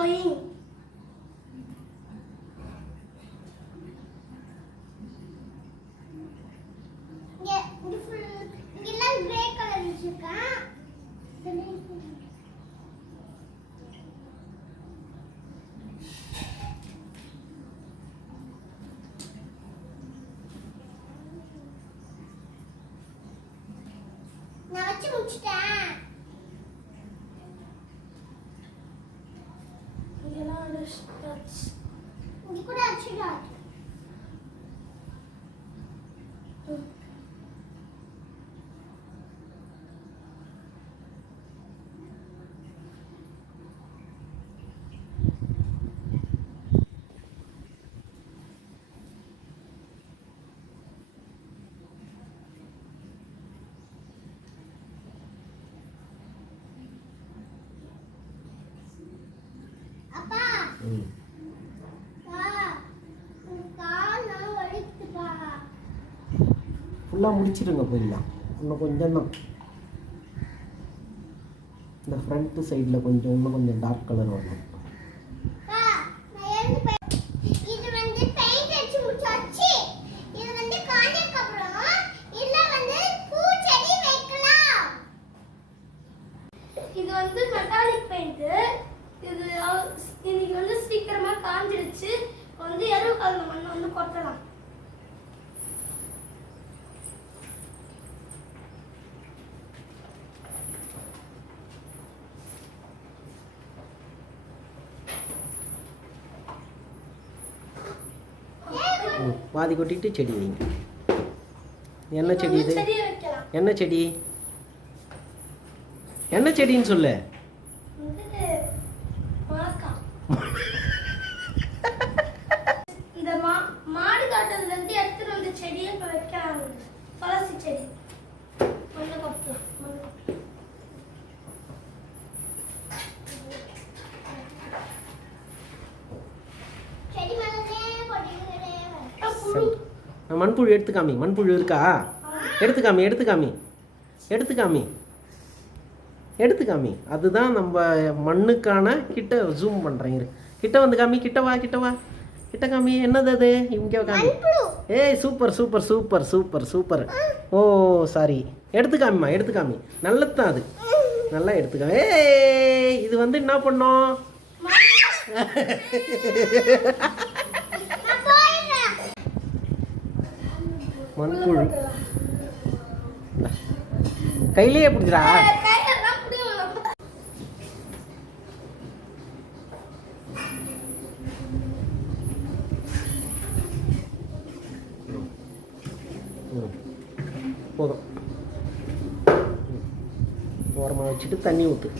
going. இங்கெல்லாம் grey colour வச்சிருக்கா. நான் வச்சு முடிச்சிட்டேன். இதெல்லாம் டச். இங்க கூட அடிச்சுடா. அப்பா ஃபுல்லாக முடிச்சிடுங்க போயிடலாம். இன்னும் கொஞ்சம் தான் இந்த ஃப்ரண்ட்டு சைடில் கொஞ்சம் இன்னும் கொஞ்சம் டார்க் கலர் வரணும். இது வந்து மெட்டாலிக் பெயிண்ட். இது இன்னைக்கு வந்து சீக்கிரமா காஞ்சிடுச்சு. வந்து எருவு கலந்த மண்ணை வந்து கொட்டலாம். பாதி கொட்டிட்டு செடி வைங்க. என்ன செடி இது? என்ன செடி? என்ன செடின்னு சொல்லு. இந்த மாடு காட்டுறதுல இருந்து எடுத்துட்டு வந்த செடியை இப்ப வைக்கலாம். துளசி செடி மண்ணு கொட்டு. மண்புழு எடுத்துக்காமி. மண்புழு இருக்கா? எடுத்துக்காமி எடுத்துக்காமி எடுத்துக்காமி எடுத்துக்காமி. அதுதான் நம்ம மண்ணுக்கான. கிட்ட ஜூம் பண்ணுறேன் இரு. கிட்ட வந்து காமி. கிட்ட வா கிட்ட வா கிட்ட காமி. என்னது அது? இங்கே காமி. ஏய் super super super super super. Oh sorry. எடுத்துக்காமிம்மா எடுத்துக்காமி. நல்லது தான் அது. நல்லா எடுத்துக்காமி. ஏய் இது வந்து என்ன பண்ணோம்? மண்புழு கையிலேயே பிடிச்சிடா. போதும். ஓரமாக வச்சுட்டு தண்ணி ஊற்று.